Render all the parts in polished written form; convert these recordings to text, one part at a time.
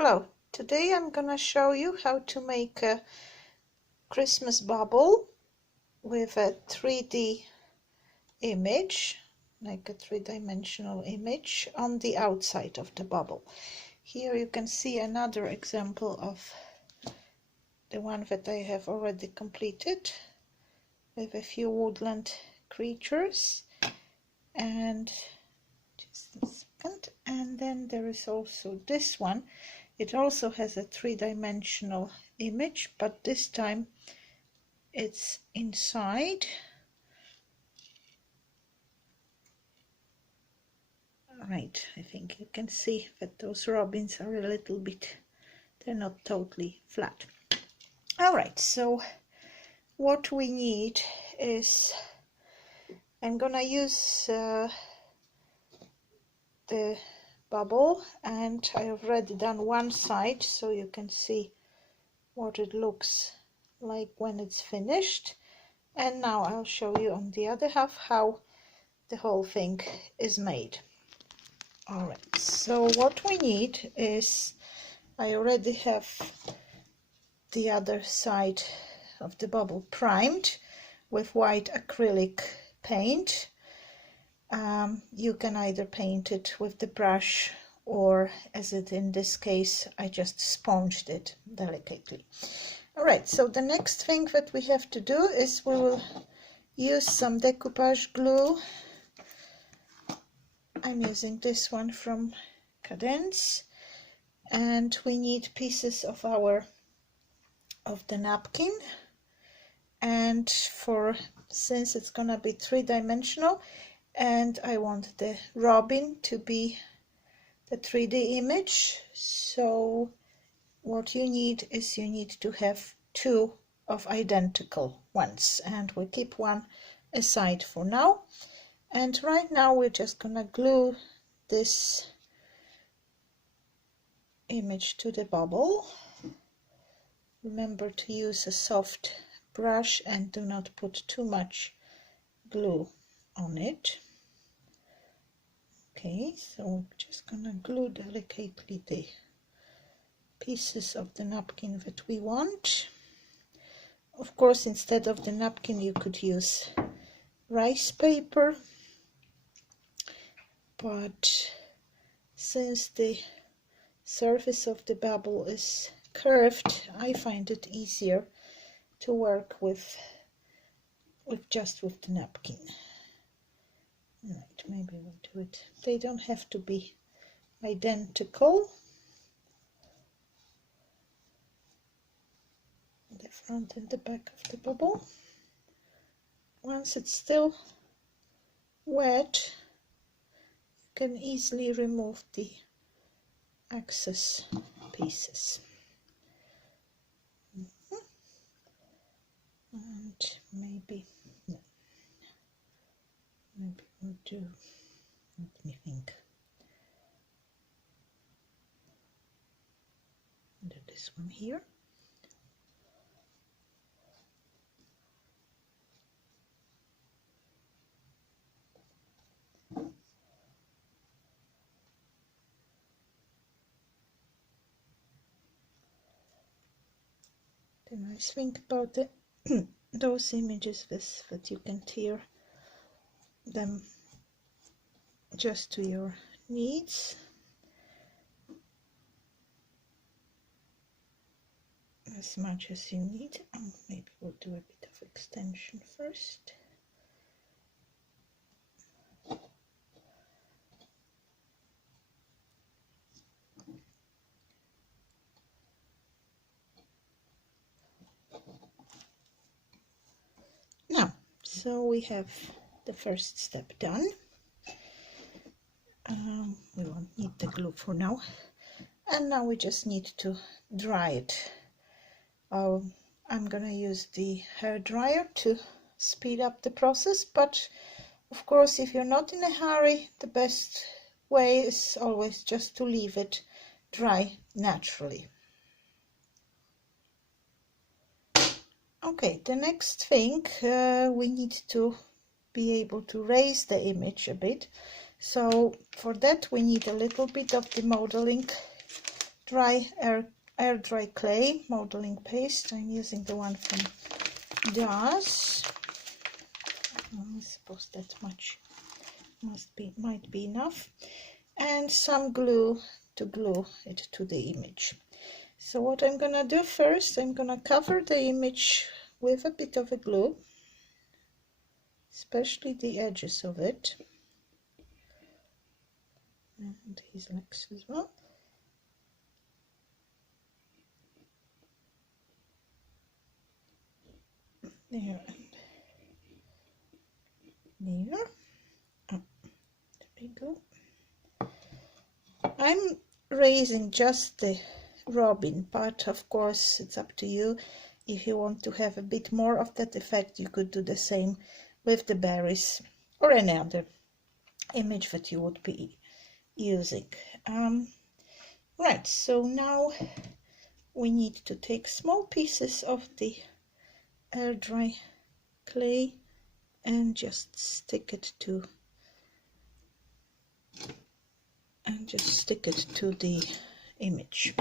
Hello, today I'm gonna show you how to make a Christmas bubble with a 3D image, like a three-dimensional image on the outside of the bubble. Here you can see another example of the one that I have already completed with a few woodland creatures, and just a second, and then there is also this one. It also has a three-dimensional image, but this time it's inside. Right, I think you can see that those robins are a little bit, they're not totally flat. All right, so what we need is, I'm gonna use the bubble, and I have already done one side so you can see what it looks like when it's finished, and now I'll show you on the other half how the whole thing is made. Alright, so what we need is, I already have the other side of the bubble primed with white acrylic paint. You can either paint it with the brush, or as it in this case, I just sponged it delicately. Alright, so the next thing that we have to do is we will use some decoupage glue. I'm using this one from Cadence, and we need pieces of the napkin, and since it's gonna be three-dimensional and I want the robin to be the 3D image, so what you need is you need to have two of identical ones, and we keep one aside for now. And right now we're just gonna glue this image to the bubble. Remember to use a soft brush and do not put too much glue on it. Okay, so we're just gonna glue delicately the pieces of the napkin that we want. Of course, instead of the napkin you could use rice paper, but since the surface of the bubble is curved, I find it easier to work with just with the napkin. Right, maybe we'll do it. They don't have to be identical. The front and the back of the bubble. Once it's still wet, you can easily remove the excess pieces. And maybe we'll do, let me think, do this one here. The nice thing about those images is that you can tear them just to your needs. As much as you need. Maybe we'll do a bit of extension first. Now, so we have the first step done. We won't need the glue for now, and now we just need to dry it. I'm gonna use the hair dryer to speed up the process, but of course if you're not in a hurry, the best way is always just to leave it dry naturally. Okay, the next thing, we need to be able to raise the image a bit. So for that we need a little bit of the modeling air dry clay modeling paste. I'm using the one from DAS. I suppose that much might be enough, and some glue to glue it to the image. So what I'm gonna do first, I'm gonna cover the image with a bit of a glue, especially the edges of it, and his legs as well. There and there. Oh, there we go. I'm raising just the robin, but of course it's up to you. If you want to have a bit more of that effect, you could do the same with the berries or any other image that you would be using. Right, so now we need to take small pieces of the air dry clay and just stick it to the image.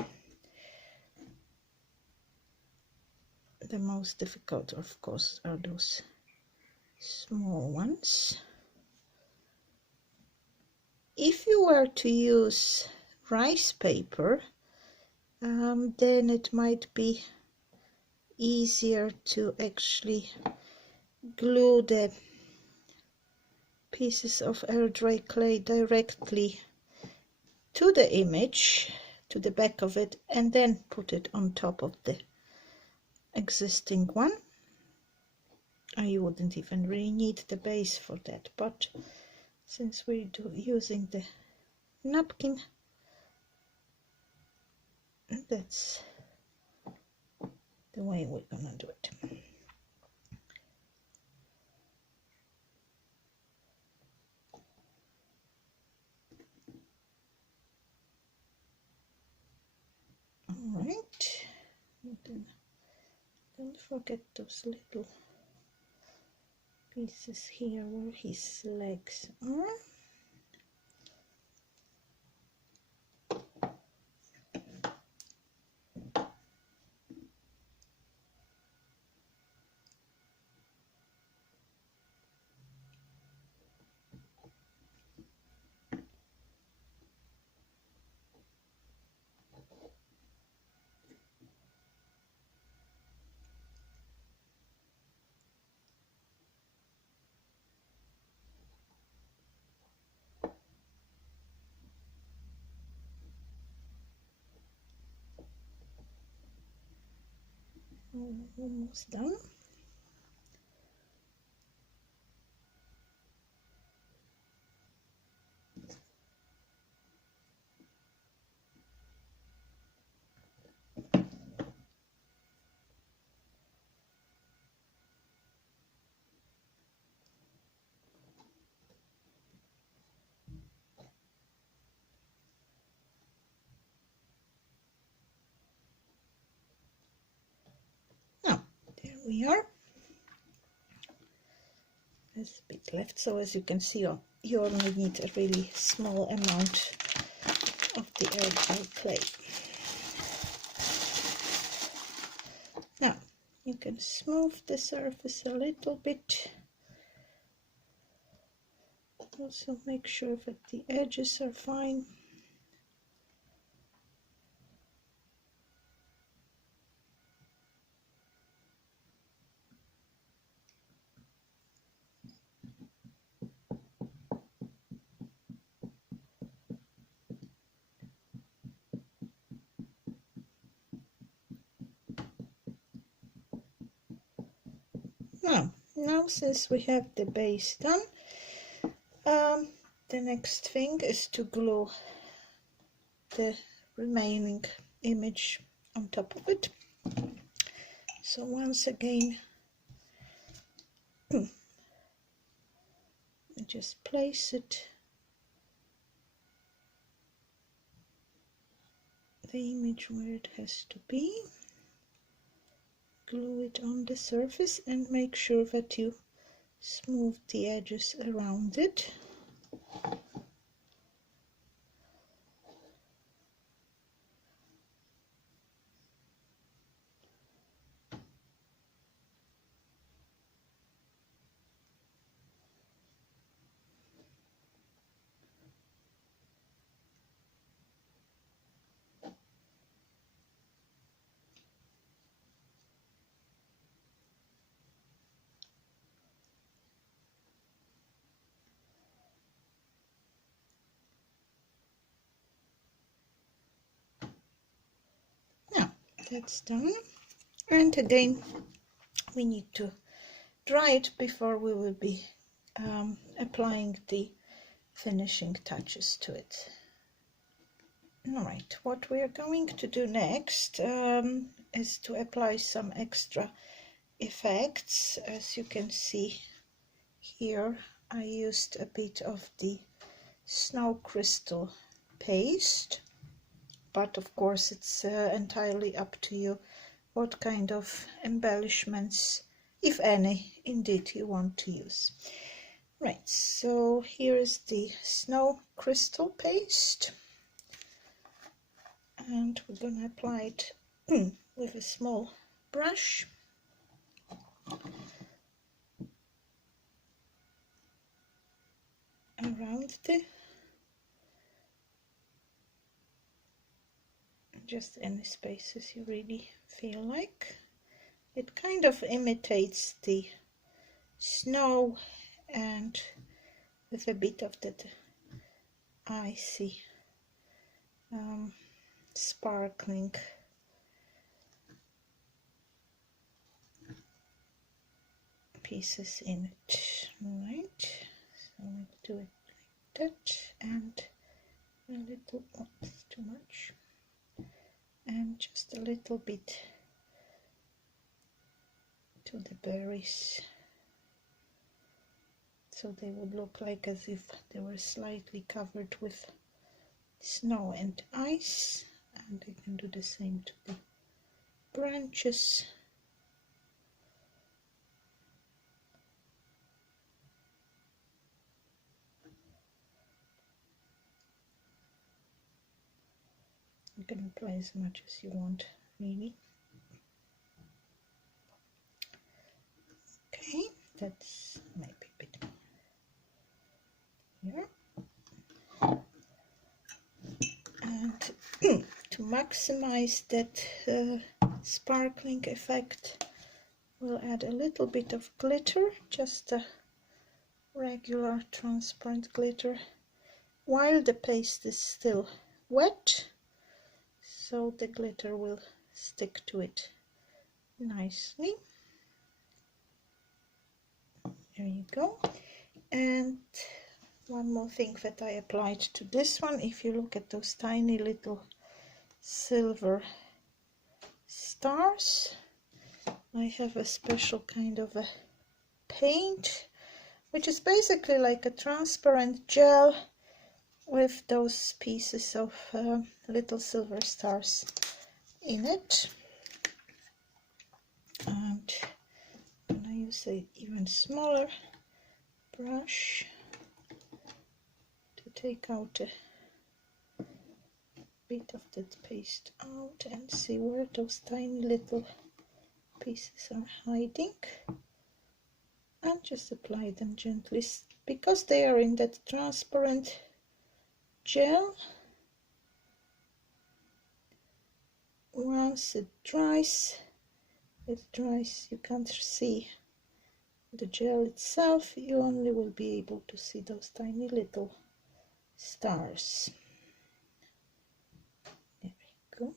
The most difficult, of course, are those small ones. If you were to use rice paper, then it might be easier to actually glue the pieces of air dry clay directly to the image, to the back of it, and then put it on top of the existing one. You wouldn't even really need the base for that, but since we're using the napkin, that's the way we're gonna do it. All right, and then don't forget those little pieces here where his legs are. Almost done. Now, there we are. There's a bit left, so as you can see, you only need a really small amount of the air dry clay. Now, you can smooth the surface a little bit. Also make sure that the edges are fine. Now since we have the base done, the next thing is to glue the remaining image on top of it. So once again, I just place it, the image where it has to be, glue it on the surface and make sure that you smooth the edges around it. that's done. And again, we need to dry it before we will be applying the finishing touches to it. All right, what we are going to do next is to apply some extra effects. As you can see here, I used a bit of the snow crystal paste, but of course it's entirely up to you what kind of embellishments, if any, indeed you want to use. Right, so here is the snow crystal paste, and we're going to apply it with a small brush. Around just any spaces you really feel like. It kind of imitates the snow, and with a bit of that icy sparkling pieces in it. Right, so we'll do it like that, and a little, oops, too much, and just a little bit to the berries, so they would look like as if they were slightly covered with snow and ice. And I can do the same to the branches. You can apply as much as you want, really. Okay, that's maybe a bit here. And to maximize that sparkling effect, we'll add a little bit of glitter, just a regular transparent glitter, while the paste is still wet, so the glitter will stick to it nicely. There you go. And one more thing that I applied to this one, if you look at those tiny little silver stars, I have a special kind of a paint, which is basically like a transparent gel with those pieces of little silver stars in it. And I'm gonna use an even smaller brush to take out a bit of that paste out and see where those tiny little pieces are hiding, and just apply them gently, because they are in that transparent gel. Once it dries, you can't see the gel itself, you only will be able to see those tiny little stars. There we go.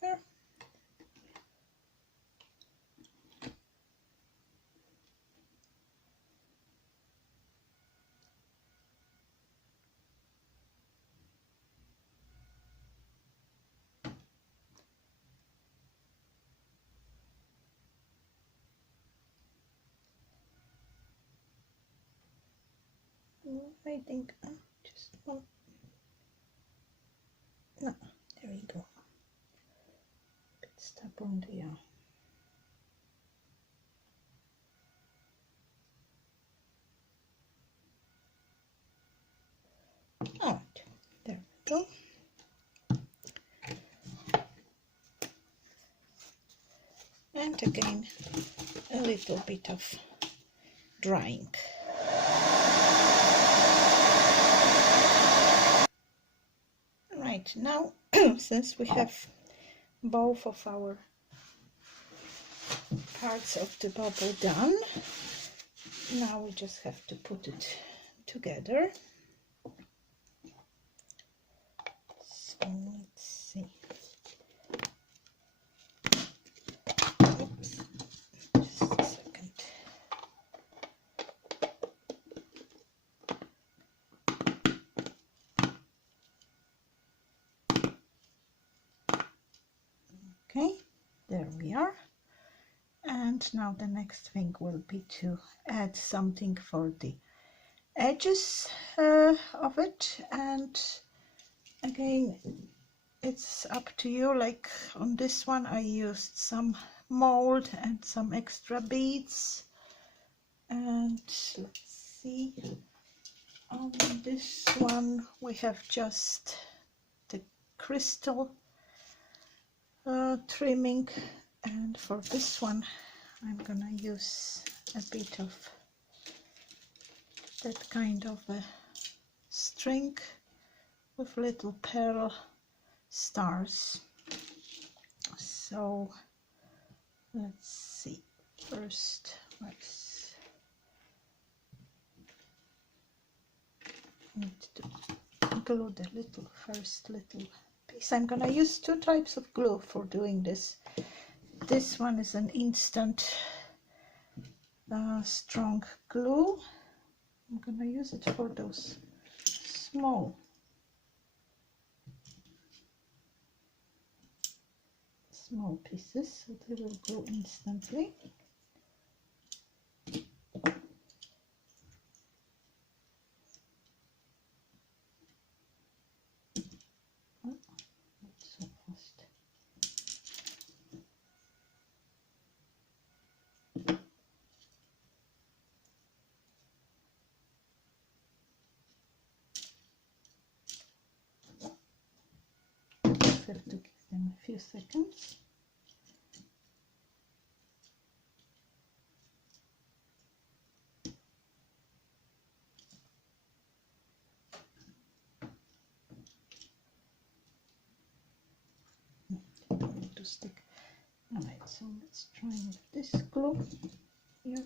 Here. I think just one. No, there we go. Bit stubborn there. Alright, there we go. And again, a little bit of drying. Right, now since we have both of our parts of the bubble done. Now we just have to put it together. So let's see. Oops, just a second. Okay, there we are. And now the next thing will be to add something for the edges of it, and again it's up to you. Like on this one I used some mold and some extra beads, and let's see, on this one we have just the crystal trimming, and for this one I'm gonna use a bit of that kind of a string with little pearl stars. So let's see, first let's need to glue the first little piece. I'm gonna use two types of glue for doing this. This one is an instant strong glue. I'm gonna use it for those small pieces, so they will glue instantly. Oh, not so fast. Just have to give them a few seconds. To stick. Alright, so let's try with this glue here.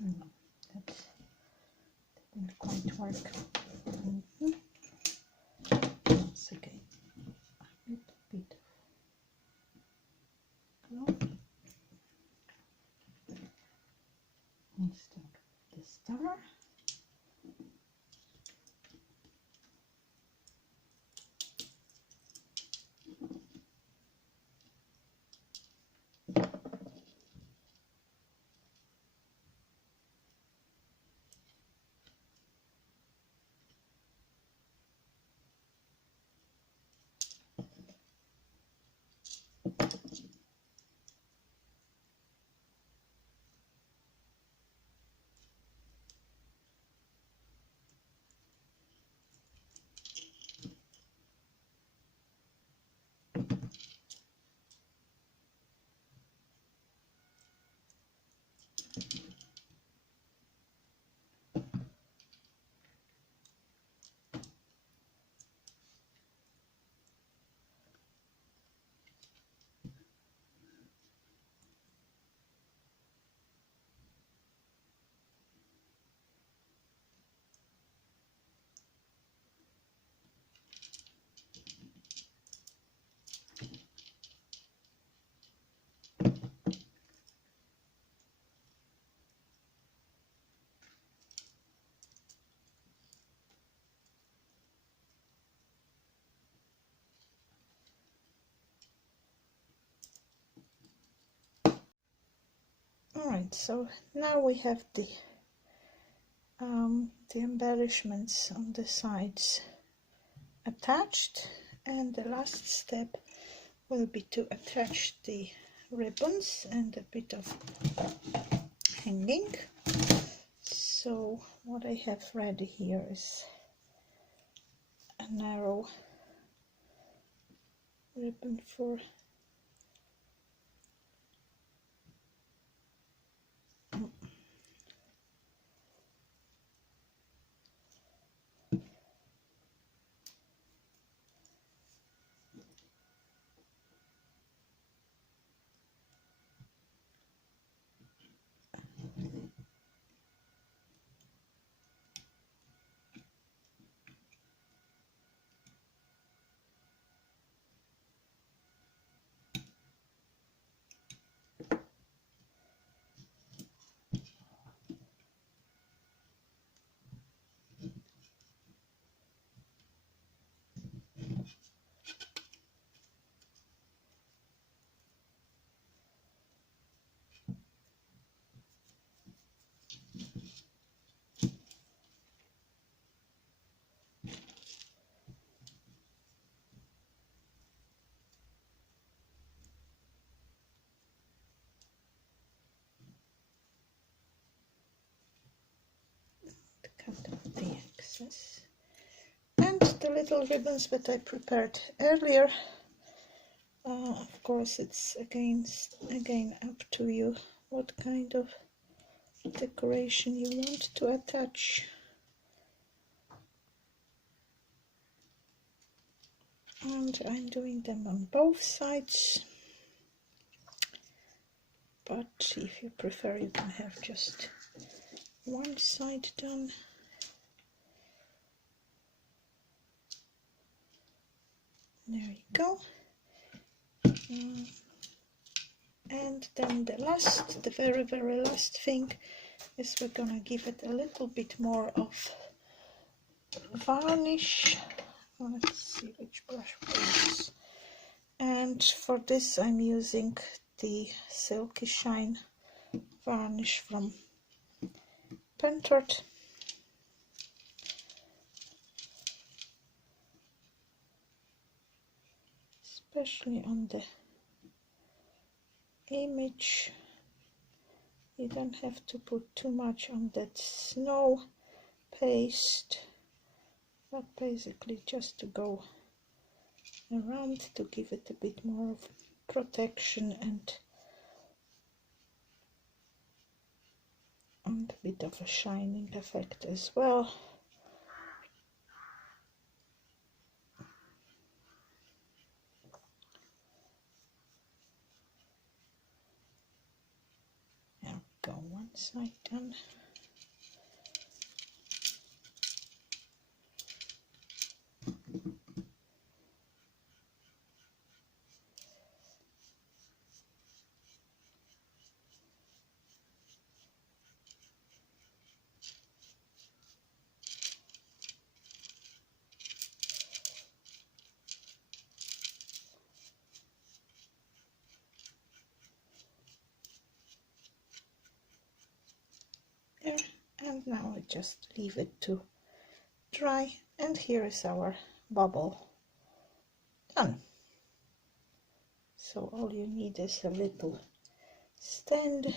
No, that didn't quite work. Once again, a little bit of glue. And start with the star. Alright, so now we have the embellishments on the sides attached, and the last step will be to attach the ribbons and a bit of hanging. So what I have ready here is a narrow ribbon for cut off the excess. And the little ribbons that I prepared earlier. Of course, it's again up to you what kind of decoration you want to attach. And I'm doing them on both sides, but if you prefer, you can have just one side done. There you go. And then the very last thing is we're gonna give it a little bit more of varnish. Let's see which brush we use. And for this I'm using the Silky Shine varnish from Pentort. Especially on the image, you don't have to put too much on that snow paste, but basically just to go around to give it a bit more of protection and a bit of a shining effect as well. There we go, one side done. There, and now I just leave it to dry, and here is our bubble done. So all you need is a little stand.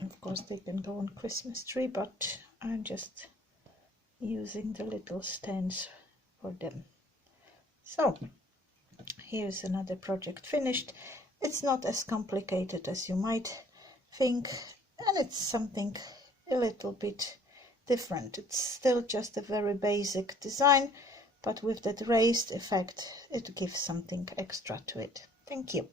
Of course they can go on Christmas tree, but I'm just using the little stands for them. So here's another project finished. It's not as complicated as you might think, and it's something a little bit different. It's still just a very basic design, but with that raised effect it gives something extra to it. Thank you.